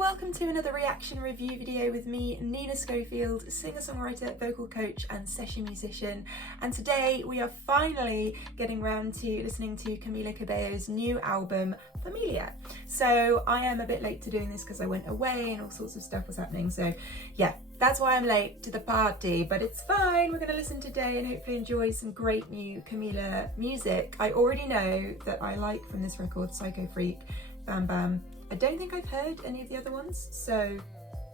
welcome to another reaction review video with me, Nina Schofield, singer-songwriter, vocal coach and session musician. And today we are finally getting round to listening to Camila Cabello's new album, Familia. So I am a bit late to doing this because I went away and all sorts of stuff was happening. So yeah, that's why I'm late to the party, but it's fine. We're going to listen today and hopefully enjoy some great new Camila music. I already know that I like from this record Psychofreak, Bam Bam. I don't think I've heard any of the other ones, so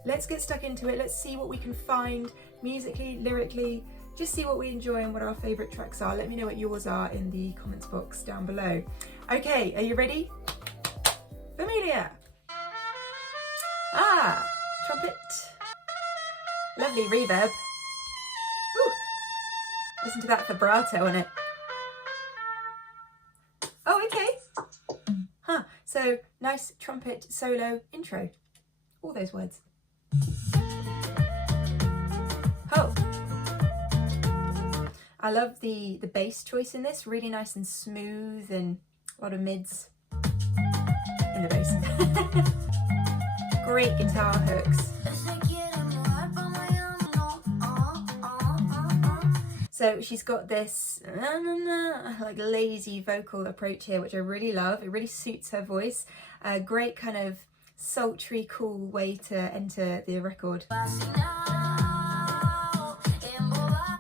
let's get stuck into it. Let's see what we can find musically, lyrically, just see what we enjoy and what our favourite tracks are. Let me know what yours are in the comments box down below. Okay, are you ready? Familia! Ah, trumpet. Lovely reverb. Ooh. Listen to that vibrato on it. Oh, okay. Huh, so nice trumpet solo intro. All those words. Oh. I love the bass choice in this, really nice and smooth and a lot of mids in the bass. Great guitar hooks. So she's got this like lazy vocal approach here, which I really love. It really suits her voice. A great kind of sultry, cool way to enter the record.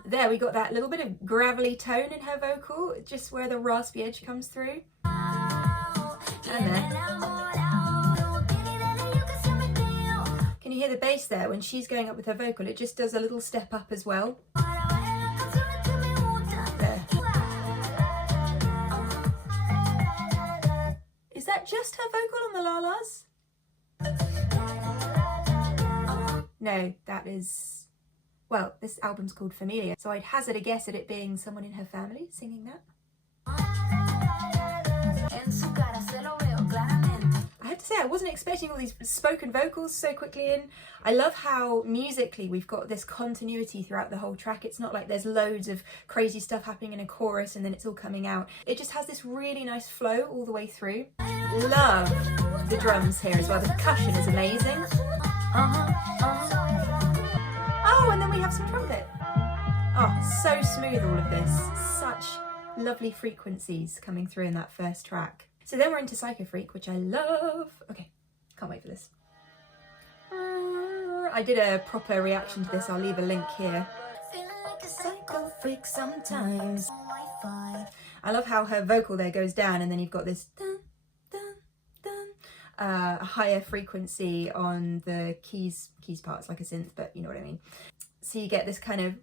There we got that little bit of gravelly tone in her vocal, just where the raspy edge comes through. And there. Can you hear the bass there? When she's going up with her vocal, it just does a little step up as well. Is that just her vocal on the la-las? No, that is, well, this album's called Familia, so I'd hazard a guess at it being someone in her family singing that. I have to say, I wasn't expecting all these spoken vocals so quickly in. I love how musically we've got this continuity throughout the whole track. It's not like there's loads of crazy stuff happening in a chorus and then it's all coming out. It just has this really nice flow all the way through. Love the drums here as well. The percussion is amazing. Oh, and then we have some trumpet. Oh, so smooth, all of this. Such lovely frequencies coming through in that first track. So then we're into Psychofreak, which I love. Okay, can't wait for this. I did a proper reaction to this. I'll leave a link here. Psychofreak sometimes. I love how her vocal there goes down and then you've got this dun, dun, dun, a higher frequency on the keys parts, like a synth, but you know what I mean. So you get this kind of,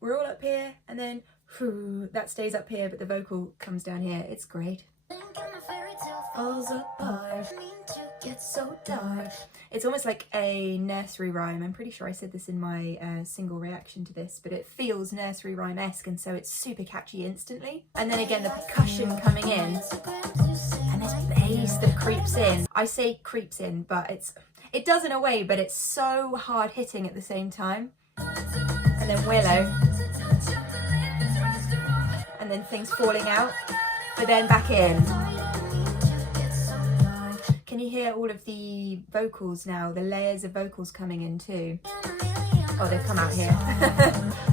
we're all up here and then that stays up here, but the vocal comes down here. It's great. Falls apart, gets so dark. It's almost like a nursery rhyme. I'm pretty sure I said this in my single reaction to this, but it feels nursery rhyme-esque, and so it's super catchy instantly. And then again, the percussion coming in, and this bass that creeps in. I say creeps in, but it does in a way, but it's so hard hitting at the same time. And then Willow, and then things falling out, but then back in. Can you hear all of the vocals now? The layers of vocals coming in too. Oh, they've come out here.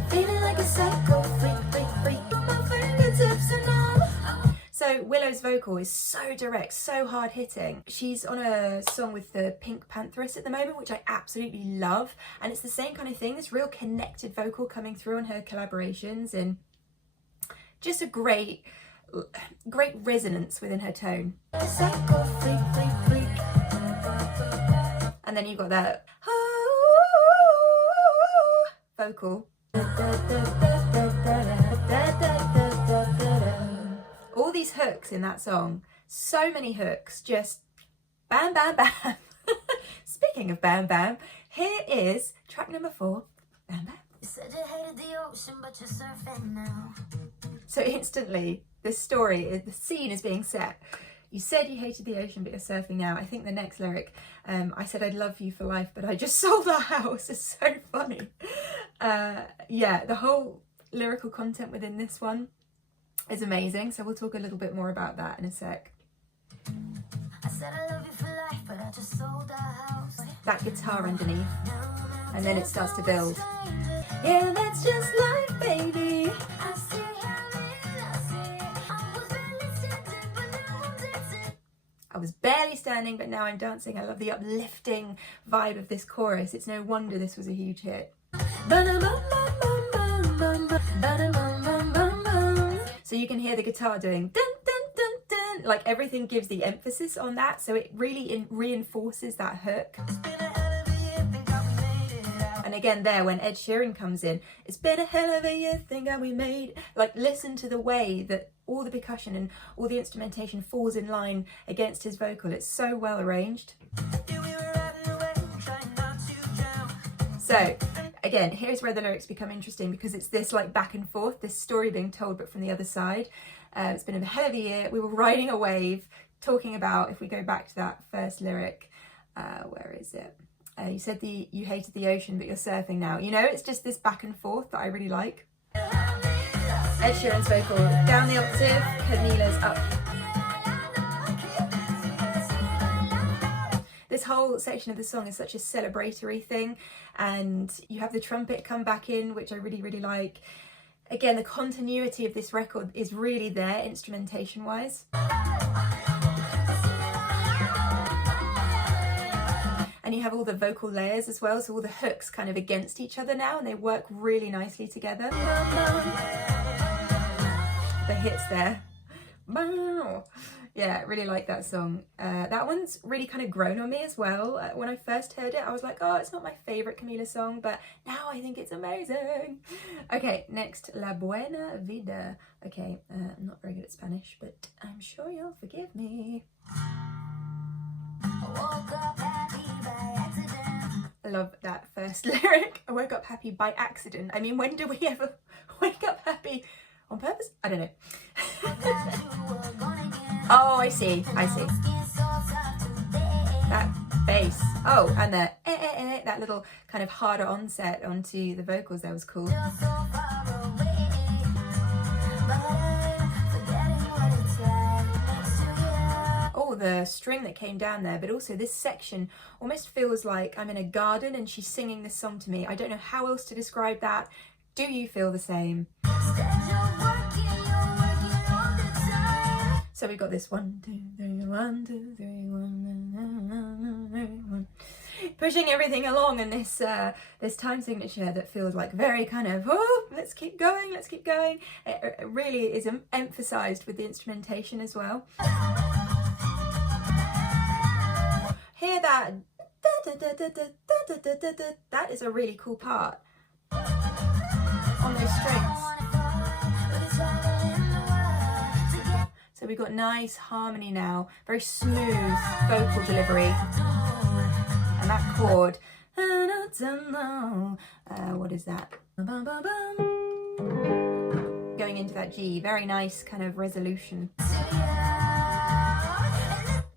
Feeling like a psycho freak. My fingertips and all. So Willow's vocal is so direct, so hard hitting. She's on a song with the Pink Pantheress at the moment, which I absolutely love. And it's the same kind of thing, this real connected vocal coming through on her collaborations, and just a great resonance within her tone. And then you've got that vocal. All these hooks in that song, so many hooks, just bam, bam, bam. Speaking of bam, bam, here is track number 4, Bam Bam. You said you hated the ocean, but you're surfing now. So instantly, the scene is being set. You said you hated the ocean, but you're surfing now. I think the next lyric, I said I'd love you for life, but I just sold our house, is so funny. Yeah, the whole lyrical content within this one is amazing. So we'll talk a little bit more about that in a sec. I said I love you for life, but I just sold our that guitar underneath, and then it starts to build. Yeah, that's just life, baby. I was barely standing, but now I'm dancing. I love the uplifting vibe of this chorus. It's no wonder this was a huge hit. So you can hear the guitar doing dun dun dun dun. Like everything gives the emphasis on that, so it really reinforces that hook. And again there, when Ed Sheeran comes in, it's been a hell of a year, think how we made. Like, listen to the way that all the percussion and all the instrumentation falls in line against his vocal. It's so well arranged. So again, here's where the lyrics become interesting, because it's this like back and forth, this story being told but from the other side. It's been a hell of a year, we were riding a wave, talking about, if we go back to that first lyric, where is it? You said you hated the ocean, but you're surfing now. You know, it's just this back and forth that I really like. Ed Sheeran's vocal down the octave, Camila's up. This whole section of the song is such a celebratory thing, and you have the trumpet come back in, which I really, really like. Again, the continuity of this record is really there, instrumentation-wise. And you have all the vocal layers as well, so all the hooks kind of against each other now, and they work really nicely together. The hits there. Yeah, really like that song. That one's really kind of grown on me as well. When I first heard it, I was like, oh, it's not my favourite Camila song, but now I think it's amazing. Okay, next, La Buena Vida. Okay, I'm not very good at Spanish, but I'm sure you'll forgive me. I love that first lyric. I woke up happy by accident. I mean, when do we ever wake up happy on purpose? I don't know. Oh, I see. That bass. Oh, and the that little kind of harder onset onto the vocals there was cool. Oh, the string that came down there, but also this section almost feels like I'm in a garden and she's singing this song to me. I don't know how else to describe that. Do you feel the same? So we've got this 1, 2, 3, 1, 2, 3, 1, pushing everything along, and this time signature that feels like very kind of, oh, let's keep going. It really is emphasized with the instrumentation as well. Hear that? That is a really cool part on those strings. So we've got nice harmony now, very smooth vocal delivery. And that chord, what is that? Going into that G, very nice kind of resolution.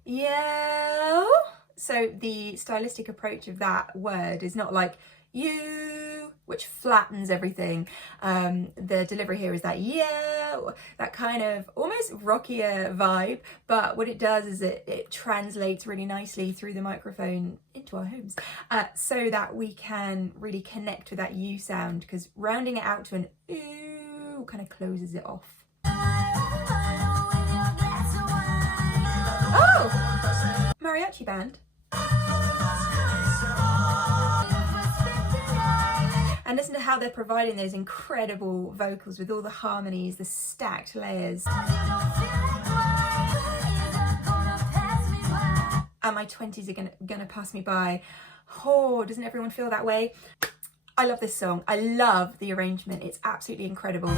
Yeah. So the stylistic approach of that word is not like you, which flattens everything. The delivery here is that yeah, that kind of almost rockier vibe, but what it does is it translates really nicely through the microphone into our homes, so that we can really connect with that you sound, because rounding it out to an ooh kind of closes it off. Oh! Mariachi band. And listen to how they're providing those incredible vocals with all the harmonies, the stacked layers. And my 20s are gonna pass me by. Oh, doesn't everyone feel that way? I love this song. I love the arrangement. It's absolutely incredible.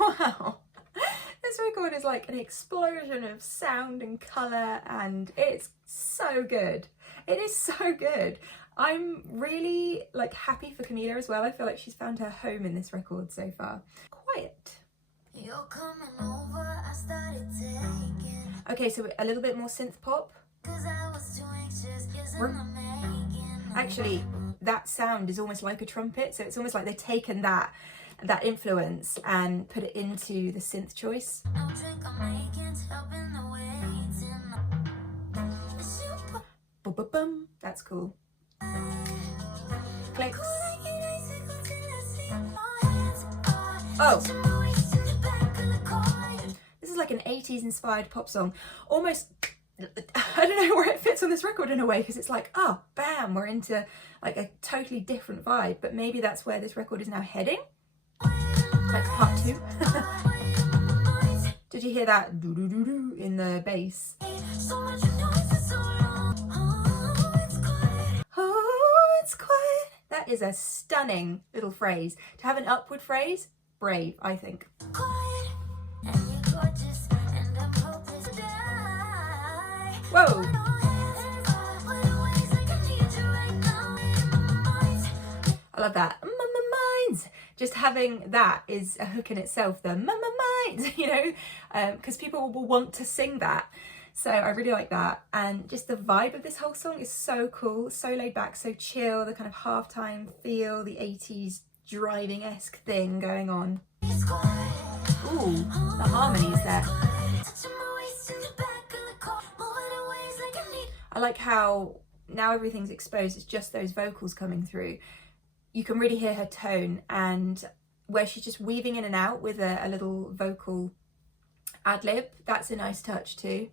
Wow. This record is like an explosion of sound and colour, and it's so good. It is so good. I'm really like happy for Camila as well. I feel like she's found her home in this record so far. Quiet. You're coming over, I started taking. Okay, so a little bit more synth pop. Actually, that sound is almost like a trumpet, so it's almost like they've taken that influence and put it into the synth choice. cool. Clicks. Oh. This is like an 80s inspired pop song. Almost, I don't know where it fits on this record in a way, because it's like, oh, bam, we're into like a totally different vibe. But maybe that's where this record is now heading. Like part 2. Did you hear that doo doo doo doo in the bass? Oh, it's quiet. That is a stunning little phrase. To have an upward phrase, brave, I think. Whoa. I love that. Minds. Just having that is a hook in itself. The minds, you know, because people will want to sing that. So I really like that. And just the vibe of this whole song is so cool, so laid back, so chill, the kind of halftime feel, the 80s driving-esque thing going on. Ooh, the harmonies there. I like how now everything's exposed, it's just those vocals coming through. You can really hear her tone, and where she's just weaving in and out with a little vocal ad-lib, that's a nice touch too.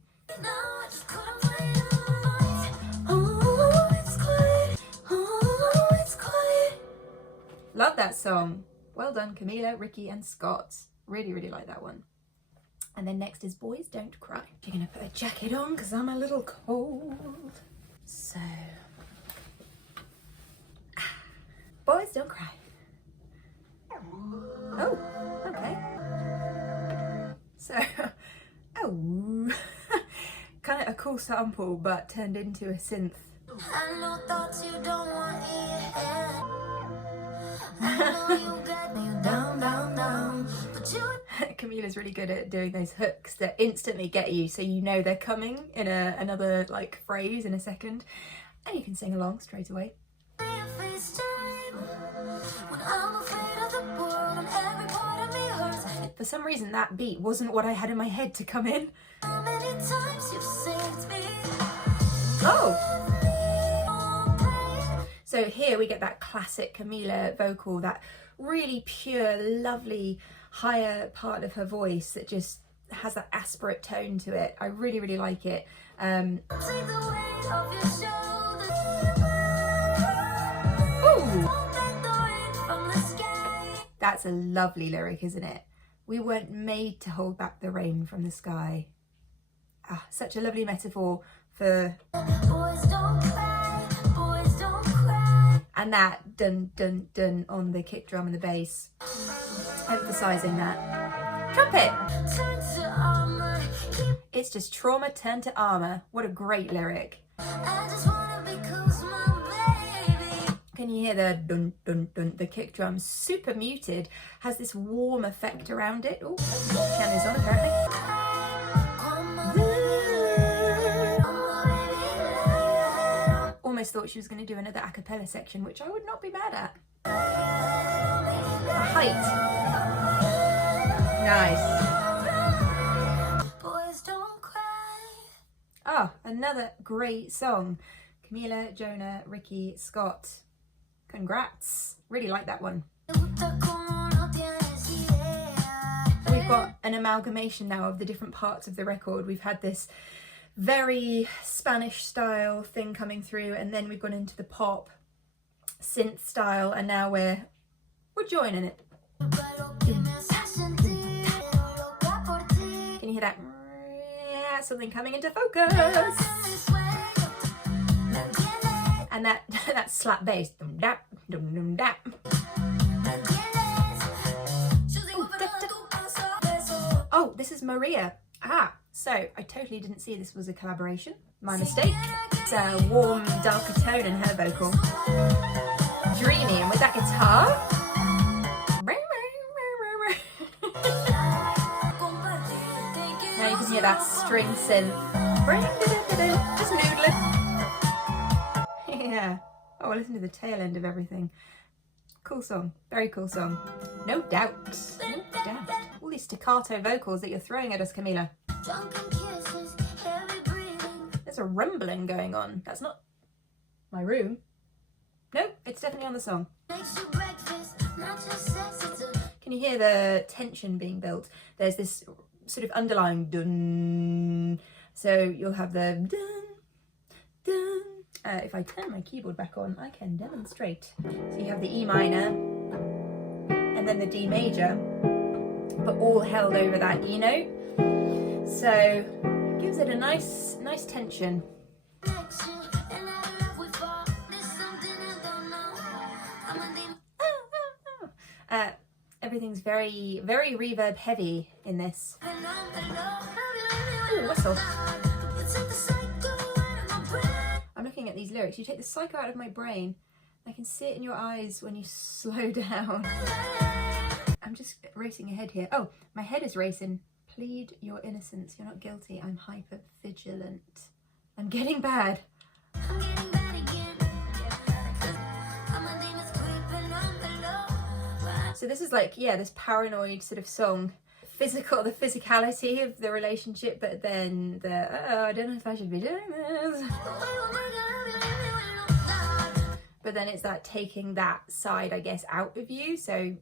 Love that song. Well done, Camila, Ricky and Scott. Really, really like that one. And then next is Boys Don't Cry. You're gonna put a jacket on because I'm a little cold. So, Boys Don't Cry. Oh, okay. So, oh, kind of a cool sample, but turned into a synth. I know thoughts you don't want I know you got me down, down, down. But you... Camila's really good at doing those hooks that instantly get you, so you know they're coming in another like phrase in a second, and you can sing along straight away. For some reason that beat wasn't what I had in my head to come in. How many times you've saved me? Oh! So here we get that classic Camila vocal, that really pure, lovely, higher part of her voice that just has that aspirate tone to it. I really, really like it. Ooh. That's a lovely lyric, isn't it? We weren't made to hold back the rain from the sky. Ah, such a lovely metaphor for... Boys don't cry, boys don't cry. And that dun dun dun on the kick drum and the bass, emphasising that. Trumpet! Turn to armor. It's just trauma turned to armour. What a great lyric. I just wanna be close, my baby. Can you hear the dun dun dun? The kick drum, super muted, has this warm effect around it. Oh, piano's on apparently. Almost thought she was going to do another a cappella section, which I would not be mad at. The height. Nice. Boys don't cry. Oh, another great song. Camila, Jonah, Ricky, Scott. Congrats. Really like that one. We've got an amalgamation now of the different parts of the record. We've had this very Spanish style thing coming through, and then we've gone into the pop synth style, and now we're joining it. Can you hear that? Something coming into focus. And that slap bass. Oh, this is Maria. Ah, so I totally didn't see this was a collaboration. My mistake. It's a warm, darker tone in her vocal. Dreamy, and with that guitar. Now you can hear that string synth. Just noodling. Yeah. Oh, listen to the tail end of everything. Cool song. Very cool song. No doubt. No doubt. All these staccato vocals that you're throwing at us, Camila. There's a rumbling going on. That's not My room? Nope, it's definitely on the song. Can you hear the tension being built? There's this sort of underlying dun. So you'll have the dun, dun. If I turn my keyboard back on, I can demonstrate. So you have the E minor and then the D major, but all held over that E note. So it gives it a nice tension. Everything's very, very reverb heavy in this. Ooh, whistle. I'm looking at these lyrics. You take the psycho out of my brain. I can see it in your eyes when you slow down. I'm just racing ahead here. Oh, my head is racing. Plead your innocence. You're not guilty. I'm hyper vigilant. I'm getting bad. So this is like, yeah, this paranoid sort of song. The physicality of the relationship, but then I don't know if I should be doing this. But then it's that taking that side, I guess, out of you. So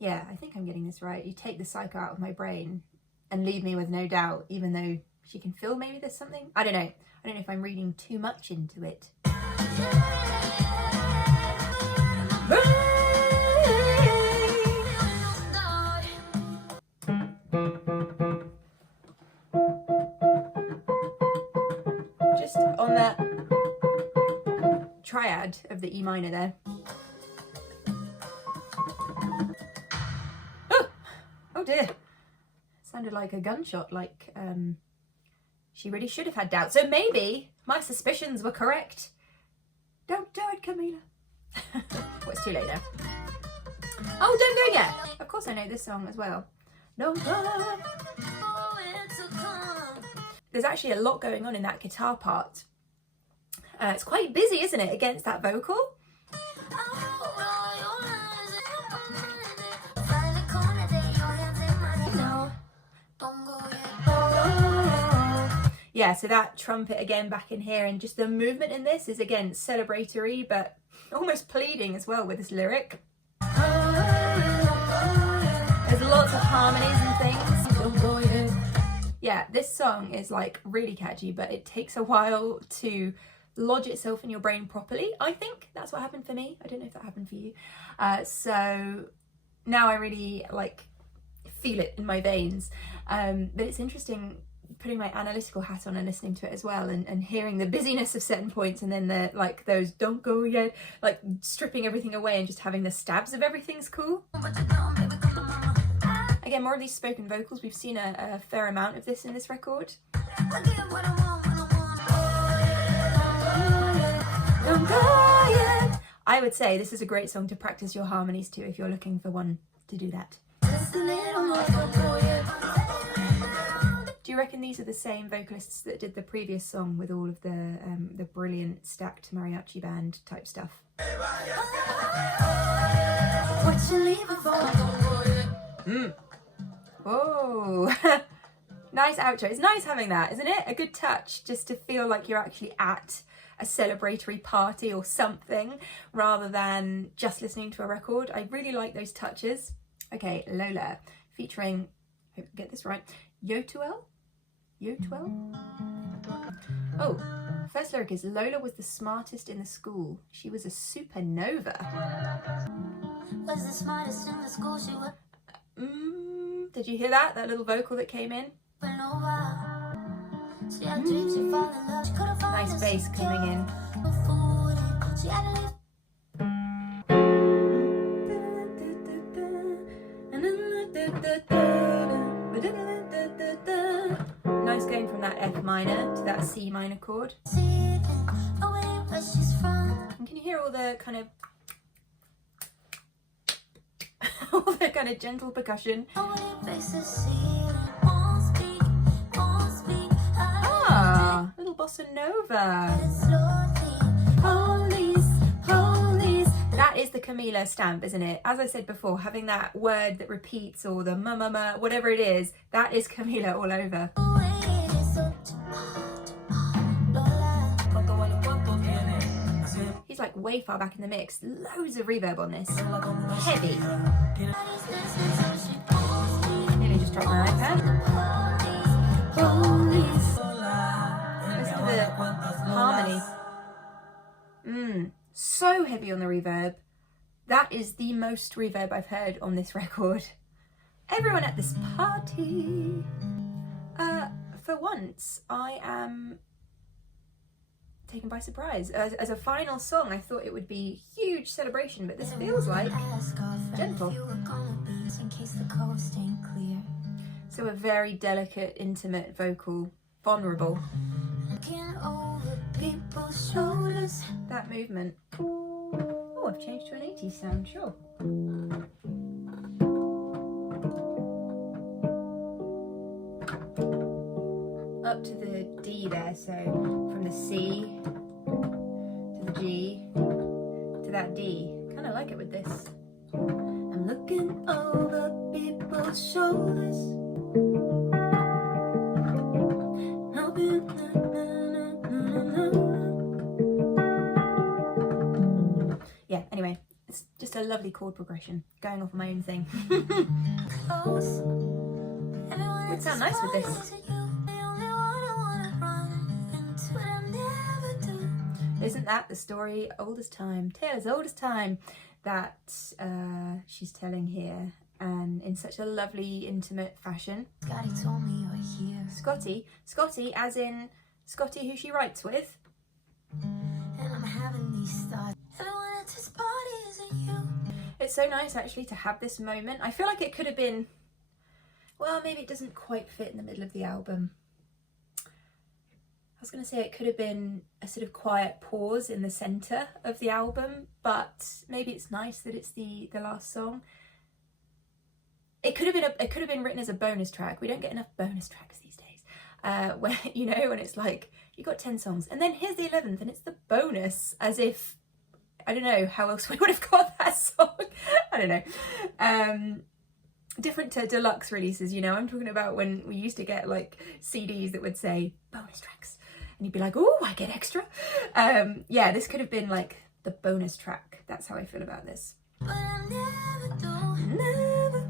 yeah, I think I'm getting this right. You take the psycho out of my brain and leave me with no doubt, even though she can feel maybe there's something. I don't know. I don't know if I'm reading too much into it. Just on that triad of the E minor there. Oh dear. Sounded like a gunshot, like she really should have had doubt. So maybe my suspicions were correct. Don't do it, Camila. Well, it's too late now. Oh, don't go yet. Of course I know this song as well. Don't go. There's actually a lot going on in that guitar part. It's quite busy, isn't it, against that vocal? Yeah, so that trumpet again back in here, and just the movement in this is again celebratory but almost pleading as well with this lyric. There's lots of harmonies and things. Yeah, this song is like really catchy, but it takes a while to lodge itself in your brain properly. I think that's what happened for me. I don't know if that happened for you. So now I really like feel it in my veins. But it's interesting putting my analytical hat on and listening to it as well, and hearing the busyness of certain points, and then the like those don't go yet, like stripping everything away and just having the stabs of everything's cool. Again, more of these spoken vocals. We've seen a fair amount of this in this record. I would say this is a great song to practice your harmonies to if you're looking for one to do that. Do you reckon these are the same vocalists that did the previous song with all of the brilliant stacked mariachi band type stuff? Oh, nice outro. It's nice having that, isn't it? A good touch, just to feel like you're actually at a celebratory party or something, rather than just listening to a record. I really like those touches. Okay, Lola, featuring, I hope I get this right, Yotuel? Oh, first lyric is, Lola was the smartest in the school. She was a supernova. Was the smartest in the school, she was... Did you hear that? That little vocal that came in? Nice bass coming in. Nice going from that F minor to that C minor chord. And can you hear all the kind of all the kind of gentle percussion? Ah, little bossa nova. That is the Camila stamp, isn't it? As I said before, having that word that repeats, or the ma, whatever it is, that is Camila all over. like way far back in the mix. Loads of reverb on this. Heavy. Nearly just dropped my iPad. Listen to the harmony. So heavy on the reverb. That is the most reverb I've heard on this record. Everyone at this party. For once, I am taken by surprise. As a final song, I thought it would be a huge celebration, but this feels like gentle. So a very delicate, intimate vocal, vulnerable. That movement. Oh, I've changed to an 80s sound, sure. Up to the D there, so from the C to the G to that D. Kind of like it with this. I'm looking over people's shoulders. Yeah, anyway, it's just a lovely chord progression. Going off on my own thing. Would sound nice with this. Isn't that the story old as time, tale as old as time, that she's telling here, and in such a lovely, intimate fashion. Scotty told me you're here. Scotty, as in Scotty, who she writes with. And I'm having these thoughts. Everyone at this party isn't you. It's so nice actually to have this moment. I feel like it could have been, well, maybe it doesn't quite fit in the middle of the album. I was going to say it could have been a sort of quiet pause in the centre of the album, but maybe it's nice that it's the last song. It could have been written as a bonus track. We don't get enough bonus tracks these days. Where, you know, when it's like you got 10 songs and then here's the 11th and it's the bonus, as if, I don't know how else we would have got that song. I don't know. Different to deluxe releases, you know. I'm talking about when we used to get like CDs that would say bonus tracks. And you'd be like, oh, I get extra. Yeah, this could have been like the bonus track. That's how I feel about this. But I never do. Never.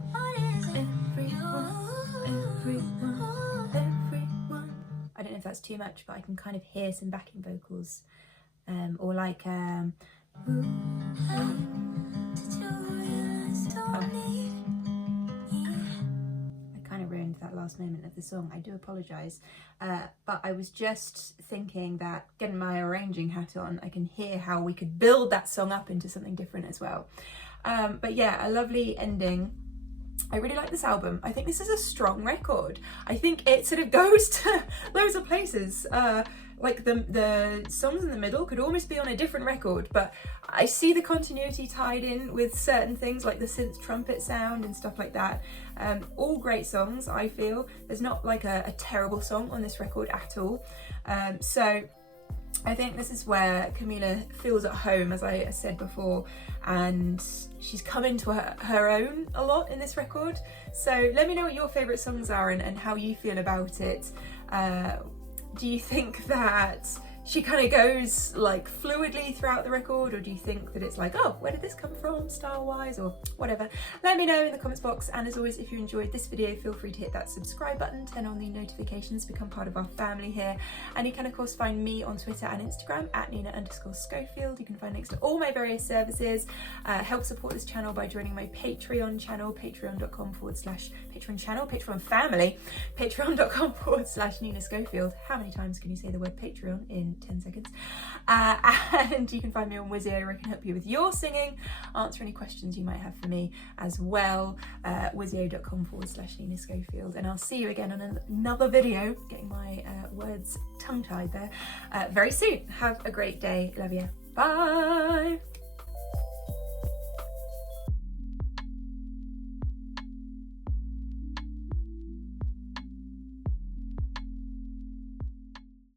Everyone. I don't know if that's too much, but I can kind of hear some backing vocals. Or like, oh. Ruined that last moment of the song. I do apologise, but I was just thinking that, getting my arranging hat on, I can hear how we could build that song up into something different as well. But yeah, a lovely ending. I really like this album. I think this is a strong record. I think it sort of goes to loads of places. Like the songs in the middle could almost be on a different record, but I see the continuity tied in with certain things like the synth trumpet sound and stuff like that. All great songs, I feel. There's not like a terrible song on this record at all. So I think this is where CAMILA feels at home, as I said before, and she's come into her own a lot in this record. So let me know what your favourite songs are and how you feel about it. Do you think that she kind of goes like fluidly throughout the record, or do you think that it's like, oh, where did this come from style wise, or whatever? Let me know in the comments box. And as always, if you enjoyed this video, feel free to hit that subscribe button, turn on the notifications, become part of our family here. And you can of course find me on Twitter and Instagram at Nina_Schofield. You can find links to all my various services. Help support this channel by joining my Patreon channel, Patreon family, patreon.com/Nina Schofield. How many times can you say the word Patreon in 10 seconds? And you can find me on Wisio, where I can help you with your singing, answer any questions you might have for me as well. Wisio.com/Nina Schofield. And I'll see you again on another video, getting my words tongue-tied there, very soon. Have a great day. Love you. Bye.